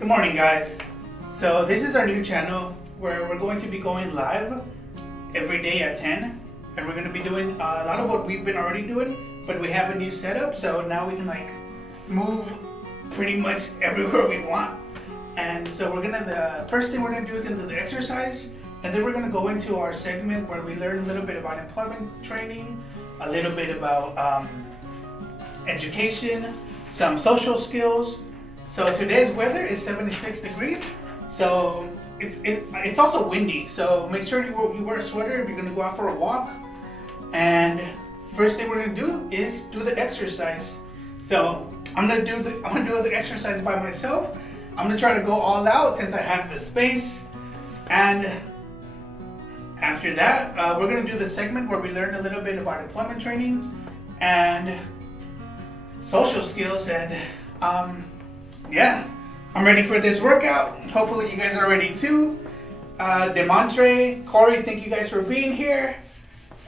Good morning, guys. So this is our new channel where we're going to be going live every day at 10, and we're going to be doing a lot of what we've been already doing, but we have a new setup, so now we can like move pretty much everywhere we want. And so the first thing we're going to do is into the exercise, and then we're going to go into our segment where we learn a little bit about employment training, a little bit about education, some social skills. So today's weather is 76 degrees. So it's also windy. So make sure you wear a sweater if you're gonna go out for a walk. And first thing we're gonna do is do the exercise. So I'm gonna do the exercise by myself. I'm gonna try to go all out since I have the space. And after that, we're gonna do the segment where we learn a little bit about employment training and social skills. And yeah, I'm ready for this workout. Hopefully you guys are ready too. Demontre, Corey, thank you guys for being here.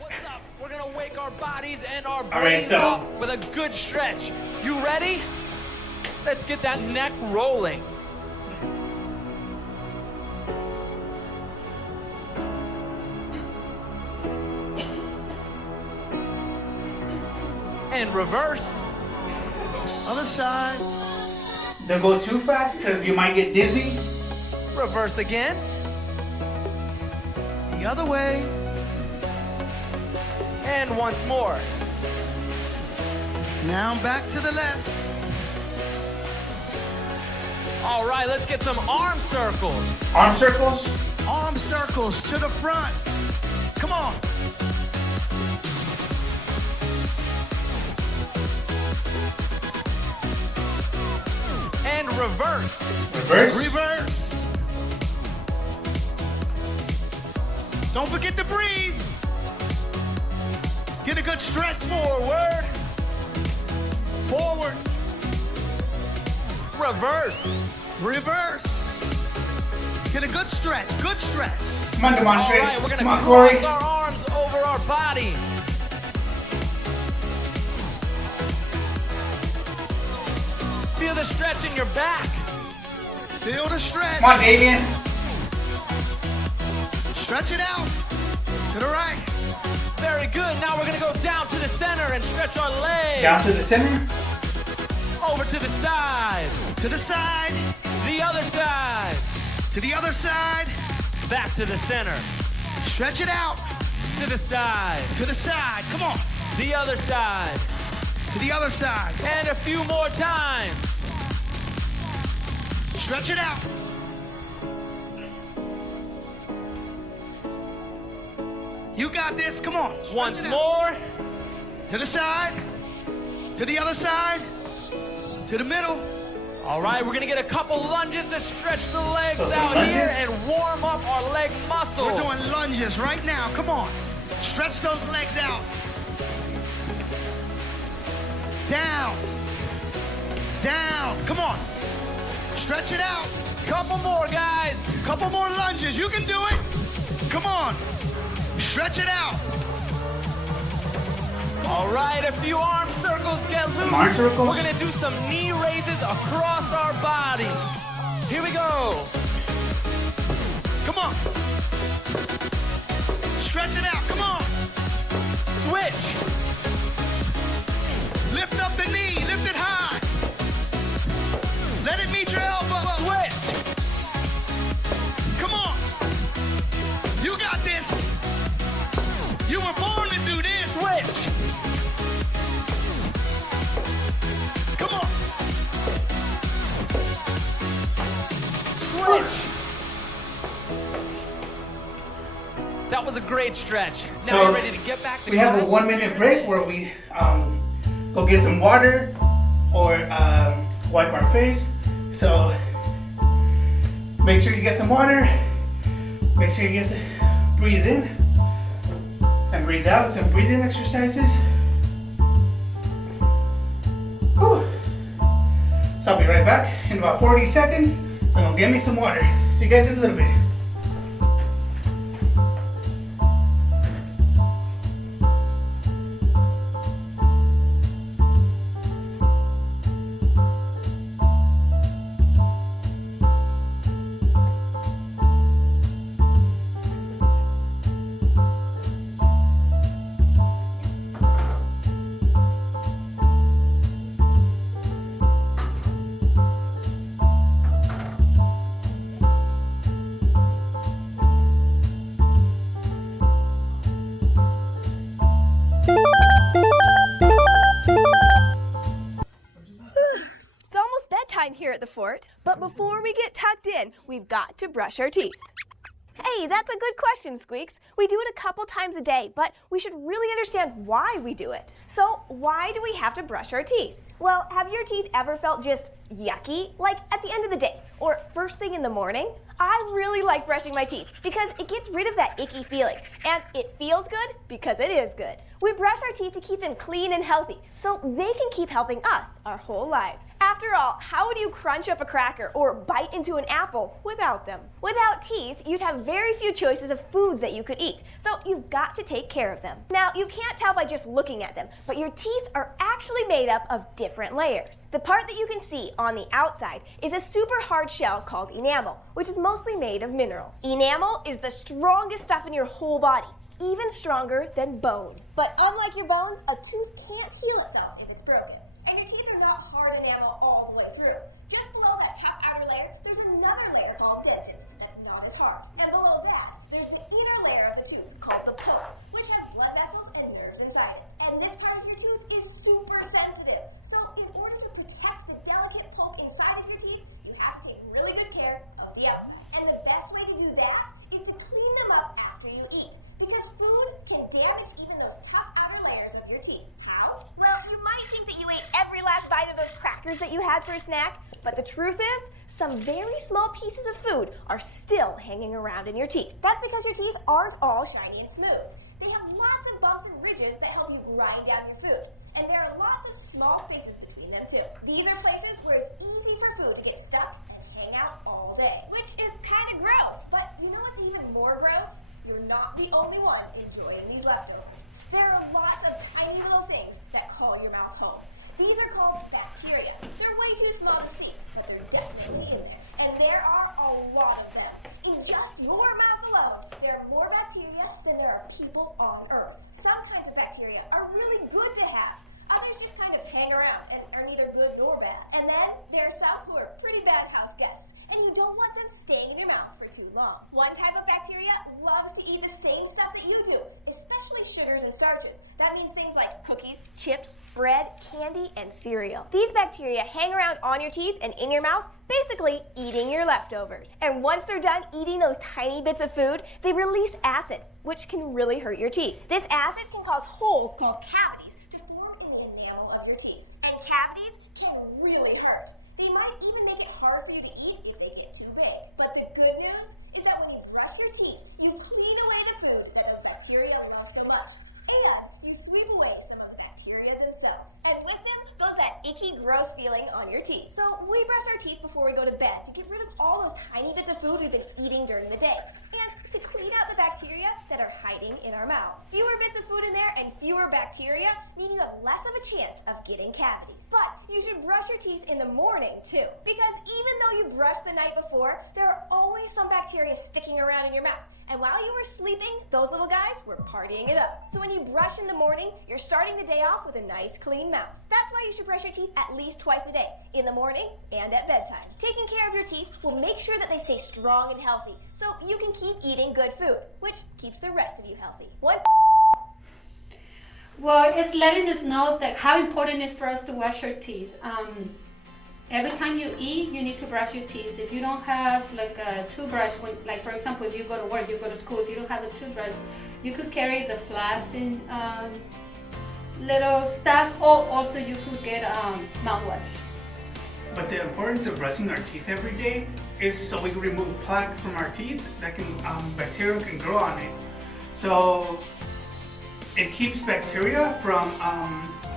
What's up? We're gonna wake our bodies and our brains up with a good stretch. You ready? Let's get that neck rolling. And reverse. Other side. Don't go too fast because you might get dizzy. Reverse again. The other way. And once more. Now back to the left. All right, let's get some arm circles. Arm circles. Arm circles to the front. Come on. And reverse. Reverse. Reverse. Don't forget to breathe. Get a good stretch. Forward. Forward. Reverse. Reverse. Get a good stretch. Good stretch. Come on, Demontre. All right, we're gonna Come on, cross Corey. our arms over our body. Feel the stretch in your back. Feel the stretch. Come on, Damien. Stretch it out. To the right. Very good. Now we're gonna go down to the center and stretch our legs. Down to the center. Over to the side. To the side. The other side. To the other side. Back to the center. Stretch it out. To the side. To the side. Come on. The other side. To the other side. And a few more times. Stretch it out. You got this. Come on. Stretch Once it out. more. To the side. To the other side. To the middle. All right, we're gonna get a couple lunges to stretch the legs So some out lunges? here and warm up our leg muscles. We're doing lunges right now. Come on. Stretch those legs out. Down. Down. Come on. Stretch it out. Couple more, guys. Couple more lunges. You can do it. Come on. Stretch it out. All right, a few arm circles get loose. Arm circles? We're gonna do some knee raises across our body. Here we go. Come on. Stretch it out. Come on. Switch. Lift up the knee. Lift it high. Let it meet your elbow. Switch. Come on. You got this. You were born to do this. Switch. Come on. Switch. That was a great stretch. Now So, you're ready to get back to We have a class? 1-minute break where we go get some water or wipe our face. So make sure you get some water. Make sure you breathe in and breathe out. Some breathing exercises. Whew. So I'll be right back in about 40 seconds. So I'm gonna get me some water. See you guys in a little bit. Fort. But before we get tucked in, we've got to brush our teeth. Hey, that's a good question, Squeaks. We do it a couple times a day, but we should really understand why we do it. So, why do we have to brush our teeth? Well, have your teeth ever felt just yucky, like at the end of the day or first thing in the morning? I really like brushing my teeth because it gets rid of that icky feeling, and it feels good because it is good. We brush our teeth to keep them clean and healthy so they can keep helping us our whole lives. After all, how would you crunch up a cracker or bite into an apple without them? Without teeth, you'd have very few choices of foods that you could eat, so you've got to take care of them. Now, you can't tell by just looking at them, but your teeth are actually made up of different layers. The part that you can see on the outside is a super hard shell called enamel, which is mostly made of minerals. Enamel is the strongest stuff in your whole body, even stronger than bone. But unlike your bones, a tooth can't heal itself if it's broken. And your teeth are not hard enamel all the way through. Just below that top outer layer, there's another layer called dentin that's not as hard. And below that, there's the inner layer of the tooth called the pulp, which has blood vessels and nerves inside it. And this part of your tooth is super sensitive. So in order to protect the delicate pulp inside of your teeth, you have to take really good care of the outside. And the best way to do that is to clean them up after you eat, because food can damage even those tough outer layers of your teeth. How? Well, you might think that you ate every last bite of those crackers that you had for a snack, but the truth is, some very small pieces of food are still hanging around in your teeth. That's because your teeth aren't all shiny and smooth. They have lots of bumps and ridges that help you grind down your food. And there are lots of small spaces between them too. These are places where it's easy for food to get stuck and hang out all day, which is kind of gross. But you know what's even more gross? You're not the only one enjoying these leftovers. There are lots of tiny little things that call your mouth home. These are called bacteria. They're way too small to see, but they're definitely in there. And there are a lot of them. In just your mouth alone, there are more bacteria than there are people on Earth. Some kinds of bacteria are really good to have. Others just kind of hang around and are neither good nor bad. And then there are some who are pretty bad house guests, and you don't want them staying in your mouth for too long. One type of bacteria loves to eat the same stuff that you do, especially sugars and starches. That means things like cookies, chips, bread, candy, and cereal. These bacteria hang around on your teeth and in your mouth, basically eating your leftovers. And once they're done eating those tiny bits of food, they release acid, which can really hurt your teeth. This acid can cause holes called cavities to form in the enamel of your teeth. And cavities can really hurt. They might even make it hard for you to eat if they get too big. But the good news is that when you brush your teeth, you clean away the food that those bacteria love so much. And you sweep away some of the bacteria themselves. And with them goes that icky, gross feeling on your teeth. So we brush our teeth before we go to bed to get rid of all those tiny bits of food we've been eating during the day. And to clean out the bacteria that are hiding in our mouth. Fewer bits of food in there and fewer bacteria mean you have less of a chance of getting cavities. But you should brush your teeth in the morning too, because even though you brushed the night before, there are always some bacteria sticking around in your mouth. And while you were sleeping, those little guys were partying it up. So when you brush in the morning, you're starting the day off with a nice clean mouth. That's why you should brush your teeth at least twice a day, in the morning and at bedtime. Taking care of your teeth will make sure that they stay strong and healthy, so you can keep eating good food, which keeps the rest of you healthy. Well, it's letting us know that how important it is for us to wash our teeth. Every time you eat, you need to brush your teeth. If you don't have like a toothbrush, like for example, if you go to work, you go to school, if you don't have a toothbrush, you could carry the flossing little stuff, or also you could get mouthwash. But the importance of brushing our teeth every day is so we can remove plaque from our teeth that can bacteria can grow on it. So it keeps bacteria from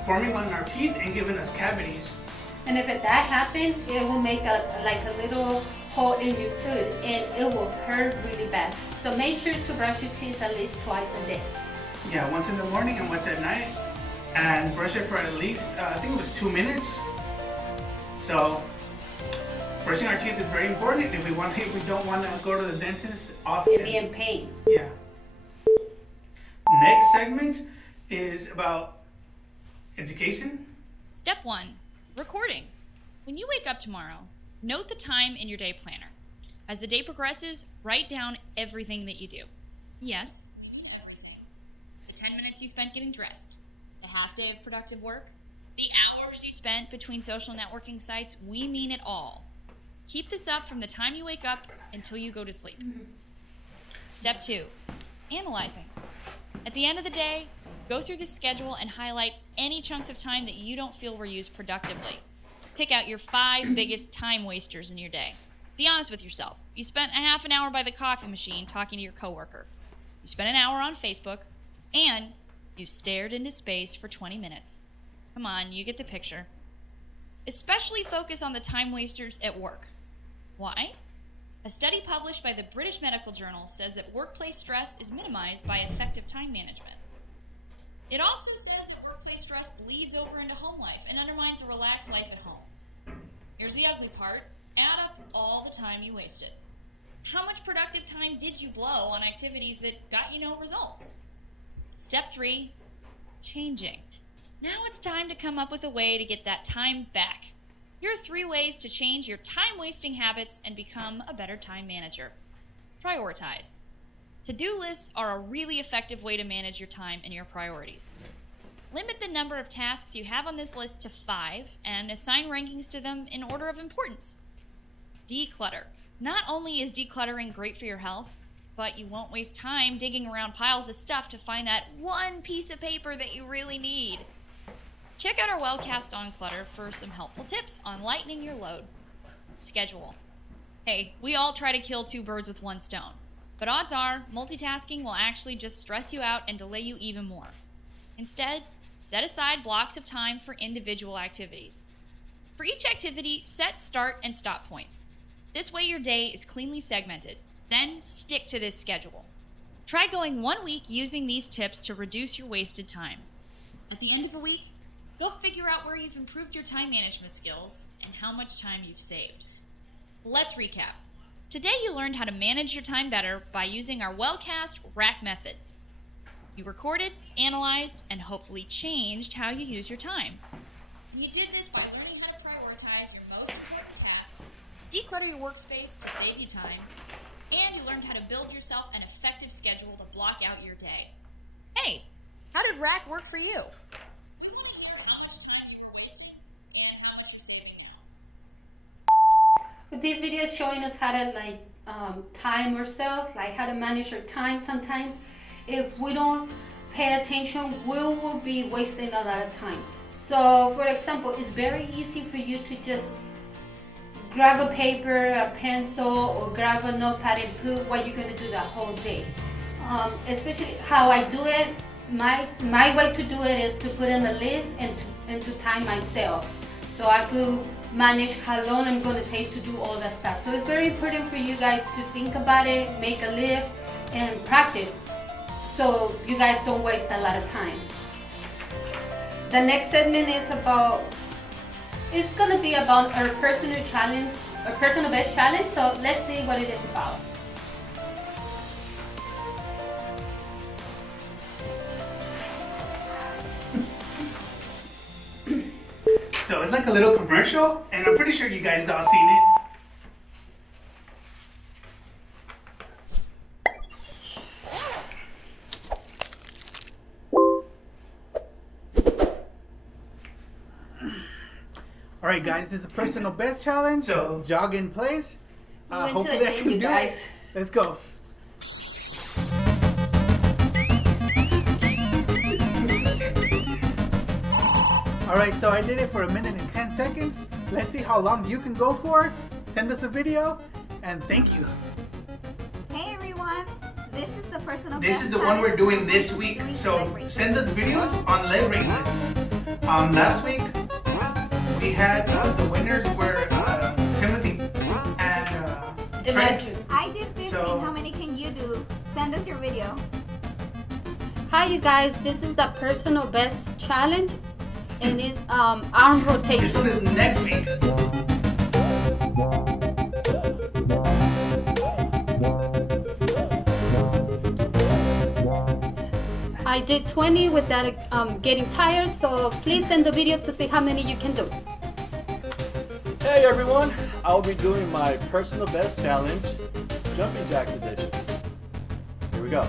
forming on our teeth and giving us cavities. And if that happens, it will make a little hole in your tooth, and it will hurt really bad. So make sure to brush your teeth at least twice a day. Yeah, once in the morning and once at night, and brush it for at least I think it was 2 minutes. So brushing our teeth is very important if we don't want to go to the dentist often. You'll be in pain. Yeah. Next segment is about education. Step 1. Recording. When you wake up tomorrow, note the time in your day planner. As the day progresses, write down everything that you do. Yes, everything. The 10 minutes you spent getting dressed, the half day of productive work, the hours you spent between social networking sites, we mean it all. Keep this up from the time you wake up until you go to sleep. Step 2, analyzing. At the end of the day, go through the schedule and highlight any chunks of time that you don't feel were used productively. Pick out your 5 biggest time wasters in your day. Be honest with yourself. You spent a half an hour by the coffee machine talking to your coworker. You spent an hour on Facebook, and you stared into space for 20 minutes. Come on, you get the picture. Especially focus on the time wasters at work. Why? A study published by the British Medical Journal says that workplace stress is minimized by effective time management. It also says that workplace stress bleeds over into home life and undermines a relaxed life at home. Here's the ugly part. Add up all the time you wasted. How much productive time did you blow on activities that got you no results? Step 3, changing. Now it's time to come up with a way to get that time back. Here are 3 ways to change your time-wasting habits and become a better time manager. Prioritize. To-do lists are a really effective way to manage your time and your priorities. Limit the number of tasks you have on this list to 5 and assign rankings to them in order of importance. Declutter. Not only is decluttering great for your health, but you won't waste time digging around piles of stuff to find that one piece of paper that you really need. Check out our Wellcast on Clutter for some helpful tips on lightening your load. Schedule. Hey, we all try to kill 2 birds with 1 stone, but odds are multitasking will actually just stress you out and delay you even more. Instead, set aside blocks of time for individual activities. For each activity, set start and stop points. This way your day is cleanly segmented. Then stick to this schedule. Try going 1 week using these tips to reduce your wasted time. At the end of the week, go figure out where you've improved your time management skills and how much time you've saved. Let's recap. Today you learned how to manage your time better by using our Wellcast RACK method. You recorded, analyzed, and hopefully changed how you use your time. You did this by learning how to prioritize your most important tasks, declutter your workspace to save you time, and you learned how to build yourself an effective schedule to block out your day. Hey, how did RACK work for you? We want to hear how much time you were wasting and how much you're saving now. This video is showing us how to time ourselves, like how to manage our time. Sometimes if we don't pay attention, we will be wasting a lot of time. So for example, it's very easy for you to just grab a paper, a pencil, or grab a notepad and put what you're going to do the whole day. Especially how I do it, my way to do it is to put in a list and to time myself. So I could manage how long I'm going to take to do all that stuff. So it's very important for you guys to think about it, make a list, and practice so you guys don't waste a lot of time. The next segment is it's going to be about our personal challenge, our personal best challenge. So let's see what it is about. So it's like a little commercial, and I'm pretty sure you guys all seen it. All right, guys, this is a personal best challenge. So jog in place. Hopefully I can do it. Let's go. All right, so I did it for 1 minute and 10 seconds. Let's see how long you can go for. Send us a video, and thank you. Hey everyone, this is the personal This best is the one we're doing this week. So send us videos on leg raises. Last week we had the winners were Timothy and Trent. I did 15. How many can you do? Send us your video. Hi you guys, this is the personal best challenge, and it's arm rotation. This one is next week. I did 20 without getting tired, so please send the video to see how many you can do. Hey everyone, I'll be doing my personal best challenge, Jumping Jacks edition. Here we go.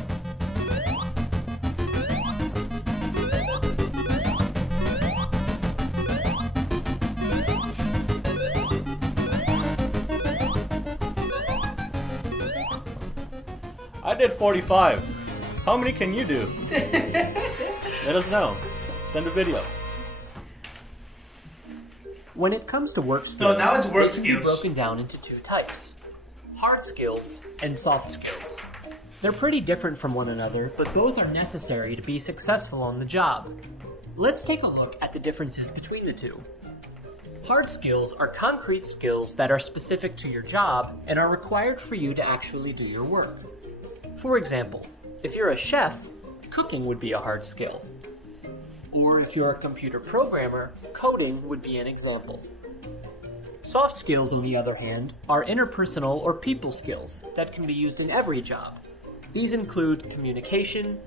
I did 45. How many can you do? Let us know. Send a video. When it comes to work skills, So now it's work they can be skills. broken down into two types: hard skills and soft skills. They're pretty different from one another, but both are necessary to be successful on the job. Let's take a look at the differences between the two. Hard skills are concrete skills that are specific to your job and are required for you to actually do your work. For example, if you're a chef, cooking would be a hard skill. Or if you're a computer programmer, coding would be an example. Soft skills, on the other hand, are interpersonal or people skills that can be used in every job. These include communication,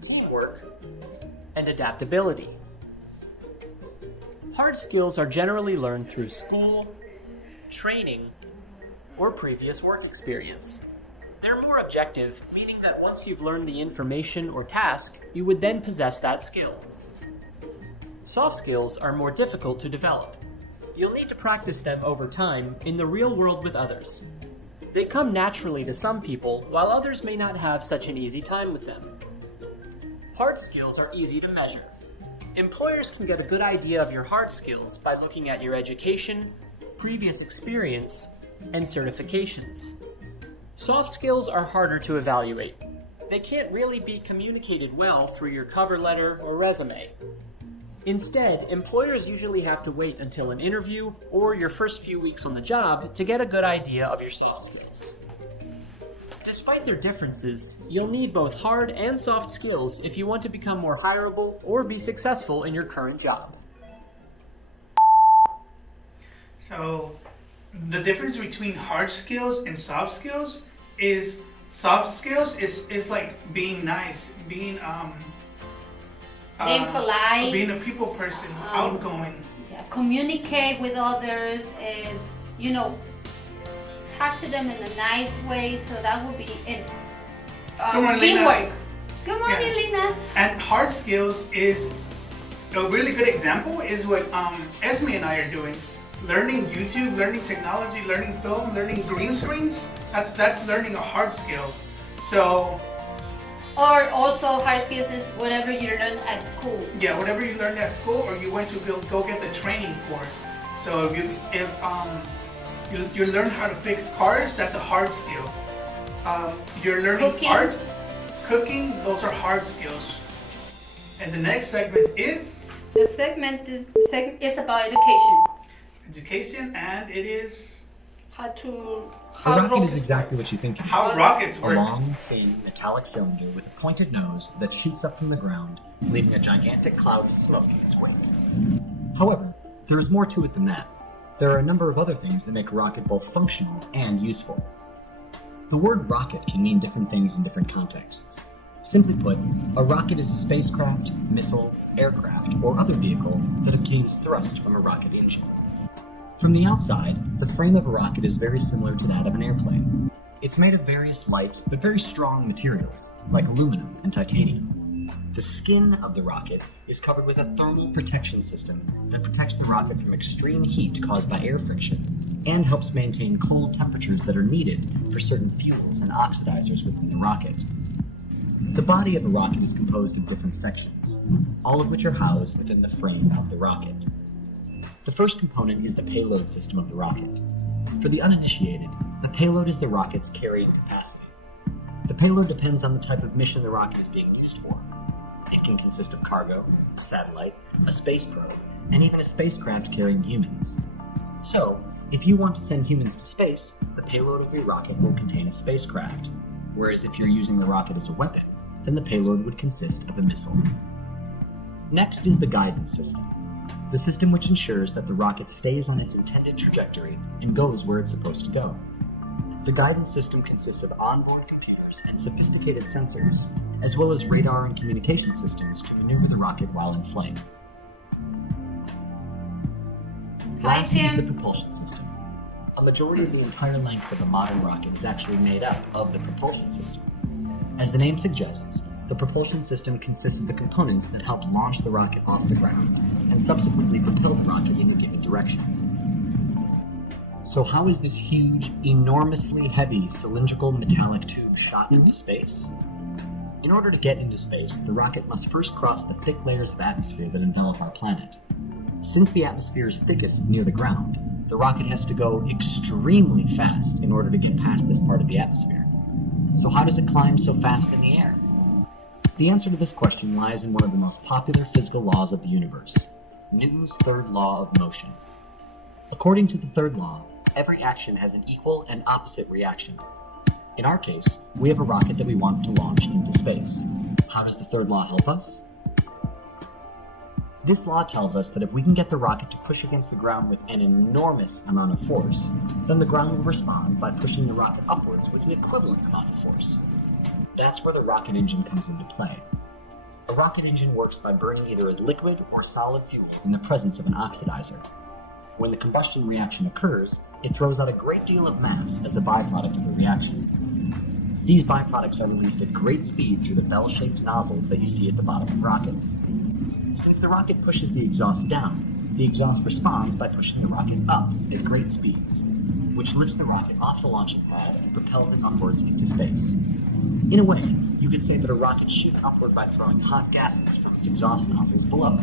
teamwork, and adaptability. Hard skills are generally learned through school, training, or previous work experience. They're more objective, meaning that once you've learned the information or task, you would then possess that skill. Soft skills are more difficult to develop. You'll need to practice them over time in the real world with others. They come naturally to some people, while others may not have such an easy time with them. Hard skills are easy to measure. Employers can get a good idea of your hard skills by looking at your education, previous experience, and certifications. Soft skills are harder to evaluate. They can't really be communicated well through your cover letter or resume. Instead, employers usually have to wait until an interview or your first few weeks on the job to get a good idea of your soft skills. Despite their differences, you'll need both hard and soft skills if you want to become more hireable or be successful in your current job. So the difference between hard skills and soft skills is soft skills is like being nice, being polite, being a people person, outgoing. Yeah, communicate with others, and talk to them in a nice way. So that would be in Good morning, teamwork. Lena. Good morning, Yeah. Lena. And hard skills is a really good example is what Esme and I are doing. Learning YouTube, learning technology, learning film, learning green screens. That's learning a hard skill. So Or also hard skills is whatever you learn at school. yeah, whatever you learned at school or you went to go get the training for. So if you learn how to fix cars, that's a hard skill. You're learning Cooking. art, cooking, those are hard skills. And the next segment is The segment is about education. education, and it is How A rocket is exactly what you think it is. how rockets A work. long, thin, metallic cylinder with a pointed nose that shoots up from the ground, leaving a gigantic cloud of smoke in its wake. However, there is more to it than that. There are a number of other things that make a rocket both functional and useful. The word rocket can mean different things in different contexts. Simply put, a rocket is a spacecraft, missile, aircraft, or other vehicle that obtains thrust from a rocket engine. From the outside, the frame of a rocket is very similar to that of an airplane. It's made of various light but very strong materials, like aluminum and titanium. The skin of the rocket is covered with a thermal protection system that protects the rocket from extreme heat caused by air friction and helps maintain cold temperatures that are needed for certain fuels and oxidizers within the rocket. The body of a rocket is composed of different sections, all of which are housed within the frame of the rocket. The first component is the payload system of the rocket. For the uninitiated, the payload is the rocket's carrying capacity. The payload depends on the type of mission the rocket is being used for. It can consist of cargo, a satellite, a space probe, and even a spacecraft carrying humans. So, if you want to send humans to space, the payload of your rocket will contain a spacecraft, whereas if you're using the rocket as a weapon, then the payload would consist of a missile. Next is the guidance system, the system which ensures that the rocket stays on its intended trajectory and goes where it's supposed to go. The guidance system consists of onboard computers and sophisticated sensors, as well as radar and communication systems to maneuver the rocket while in flight. Last is the propulsion system. A majority of the entire length of a modern rocket is actually made up of the propulsion system. As the name suggests, the propulsion system consists of the components that help launch the rocket off the ground and subsequently propel the rocket in a given direction. So how is this huge, enormously heavy cylindrical metallic tube shot into space? In order to get into space, the rocket must first cross the thick layers of atmosphere that envelop our planet. Since the atmosphere is thickest near the ground, the rocket has to go extremely fast in order to get past this part of the atmosphere. So how does it climb so fast in the air? The answer to this question lies in one of the most popular physical laws of the universe, Newton's third law of motion. According to the third law, every action has an equal and opposite reaction. In our case, we have a rocket that we want to launch into space. How does the third law help us? This law tells us that if we can get the rocket to push against the ground with an enormous amount of force, then the ground will respond by pushing the rocket upwards with an equivalent amount of force. That's where the rocket engine comes into play. A rocket engine works by burning either a liquid or solid fuel in the presence of an oxidizer. When the combustion reaction occurs, it throws out a great deal of mass as a byproduct of the reaction. These byproducts are released at great speed through the bell-shaped nozzles that you see at the bottom of rockets. Since the rocket pushes the exhaust down, the exhaust responds by pushing the rocket up at great speeds, which lifts the rocket off the launching pad and propels it upwards into space. In a way, you could say that a rocket shoots upward by throwing hot gases from its exhaust nozzles below.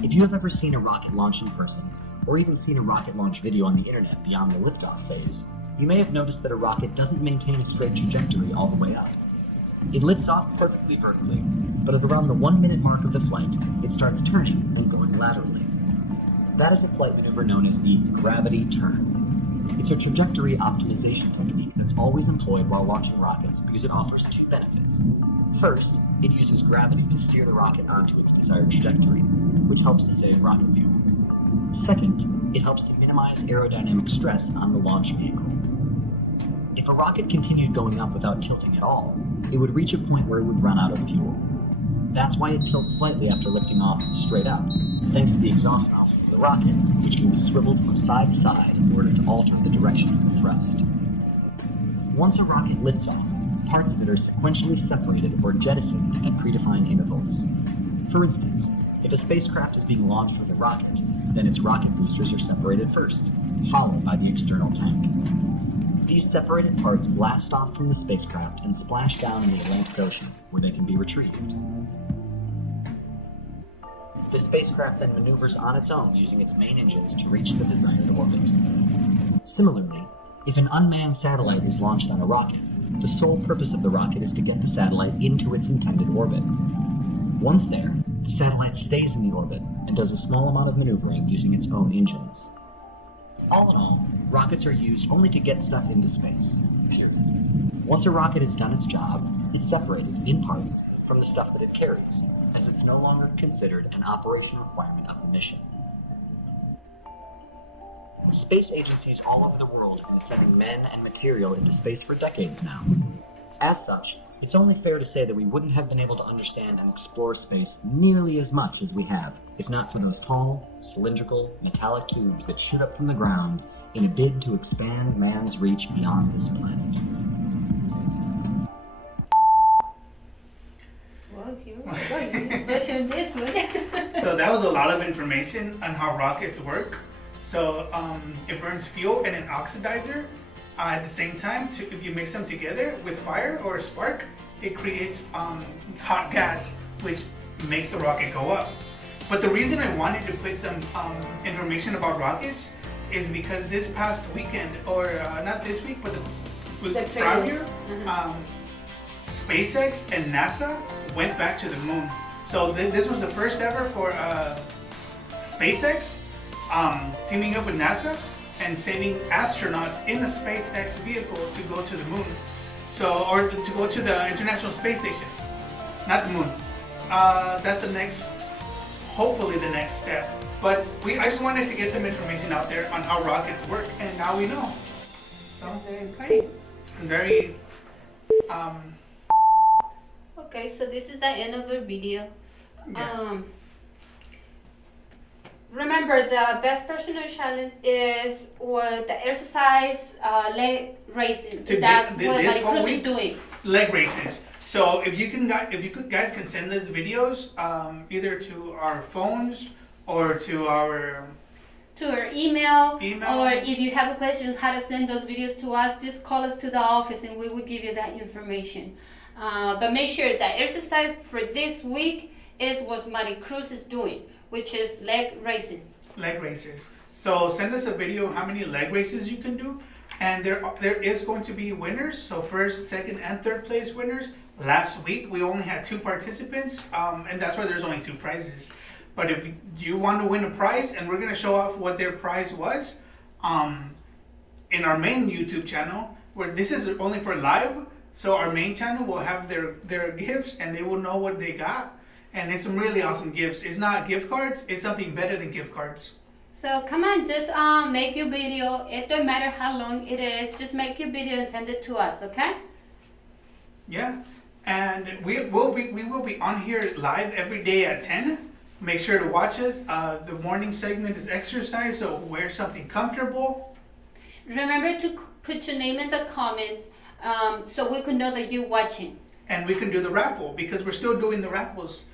If you have ever seen a rocket launch in person, or even seen a rocket launch video on the internet beyond the liftoff phase, you may have noticed that a rocket doesn't maintain a straight trajectory all the way up. It lifts off perfectly vertically, but at around the 1 minute mark of the flight, it starts turning and going laterally. That is a flight maneuver known as the gravity turn. It's a trajectory optimization technique that's always employed while launching rockets because it offers two benefits. First, it uses gravity to steer the rocket onto its desired trajectory, which helps to save rocket fuel. Second, it helps to minimize aerodynamic stress on the launch vehicle. If a rocket continued going up without tilting at all, it would reach a point where it would run out of fuel. That's why it tilts slightly after lifting off straight up, thanks to the exhaust nozzles of the rocket, which can be swiveled from side to side in order to alter the direction of the thrust. Once a rocket lifts off, parts of it are sequentially separated or jettisoned at predefined intervals. For instance, if a spacecraft is being launched with a rocket, then its rocket boosters are separated first, followed by the external tank. These separated parts blast off from the spacecraft and splash down in the Atlantic Ocean, where they can be retrieved. The spacecraft then maneuvers on its own using its main engines to reach the desired orbit. Similarly, if an unmanned satellite is launched on a rocket, the sole purpose of the rocket is to get the satellite into its intended orbit. Once there, the satellite stays in the orbit and does a small amount of maneuvering using its own engines. All in all, rockets are used only to get stuff into space, period. Once a rocket has done its job, it's separated, in parts, from the stuff that it carries, as it's no longer considered an operational requirement of the mission. Space agencies all over the world have been sending men and material into space for decades now. As such, it's only fair to say that we wouldn't have been able to understand and explore space nearly as much as we have, if not for those tall, cylindrical, metallic tubes that shoot up from the ground in a bid to expand man's reach beyond this planet. Well, here we go. Especially this one. So that was a lot of information on how rockets work. So it burns fuel and an oxidizer at the same time. If you mix them together with fire or a spark, it creates hot gas, which makes the rocket go up. But the reason I wanted to put some information about rockets is because this past weekend, or not this week, but the prior year, SpaceX and NASA went back to the moon. So this was the first ever for SpaceX teaming up with NASA and sending astronauts in the SpaceX vehicle to go to the moon. So, or to go to the International Space Station, not the moon. That's the next, hopefully the next step. But I just wanted to get some information out there on how rockets work, and now we know. So very important. Very. Okay, so this is the end of the video. Yeah. Remember, the best personal challenge is what the exercise, leg raising. That's what Cruz is doing. Leg races. So if you guys can send us videos, either to our phones or to our to our email. Email. Or if you have questions how to send those videos to us, just call us to the office and we will give you that information. But make sure that exercise for this week is what Maricruz is doing, which is leg raises. Leg raises. So send us a video of how many leg raises you can do. And there is going to be winners. So first, second, and third place winners. Last week, we only had 2 participants. And that's why there's only 2 prizes. But if you want to win a prize, and we're going to show off what their prize was in our main YouTube channel, where this is only for live. So our main channel will have their gifts, and they will know what they got. And it's some really awesome gifts. It's not gift cards. It's something better than gift cards. So come on, just make your video. It don't matter how long it is. Just make your video and send it to us, okay? Yeah, and we will be on here live every day at 10. Make sure to watch us. The morning segment is exercise, so wear something comfortable. Remember to put your name in the comments so we can know that you're watching. And we can do the raffle because we're still doing the raffles.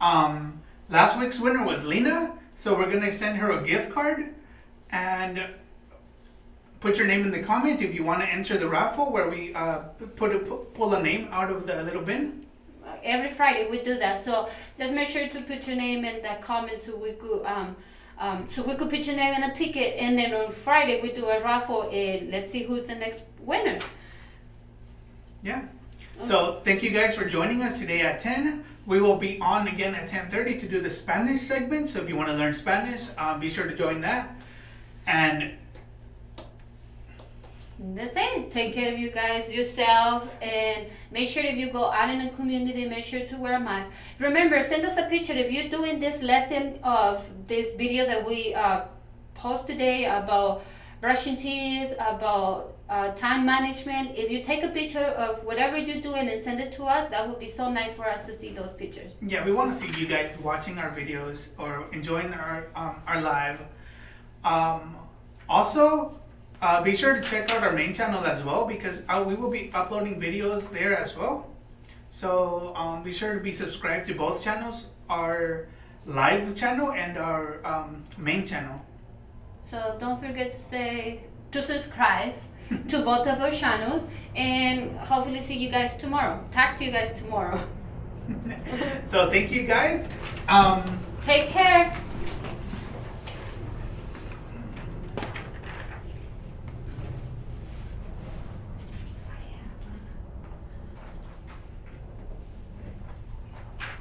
Last week's winner was Lena. So we're going to send her a gift card, and put your name in the comment if you want to enter the raffle where we pull a name out of the little bin. Every Friday we do that. So just make sure to put your name in the comments so we could put your name in a ticket, and then on Friday we do a raffle and let's see who's the next winner. Yeah. So thank you guys for joining us today at 10. We will be on again at 10:30 to do the Spanish segment. So if you want to learn Spanish, be sure to join that. And that's it. Take care of you guys, yourself, and make sure if you go out in the community, make sure to wear a mask. Remember, send us a picture if you're doing this lesson of this video that we post today about brushing teeth, about time management. If you take a picture of whatever you're doing and send it to us, that would be so nice for us to see those pictures. Yeah, we want to see you guys watching our videos or enjoying our live. Also, be sure to check out our main channel as well, because we will be uploading videos there as well. So be sure to be subscribed to both channels, our live channel and our main channel. So don't forget to subscribe to both of our channels, and hopefully see you guys tomorrow. Talk to you guys tomorrow. So thank you guys. Take care.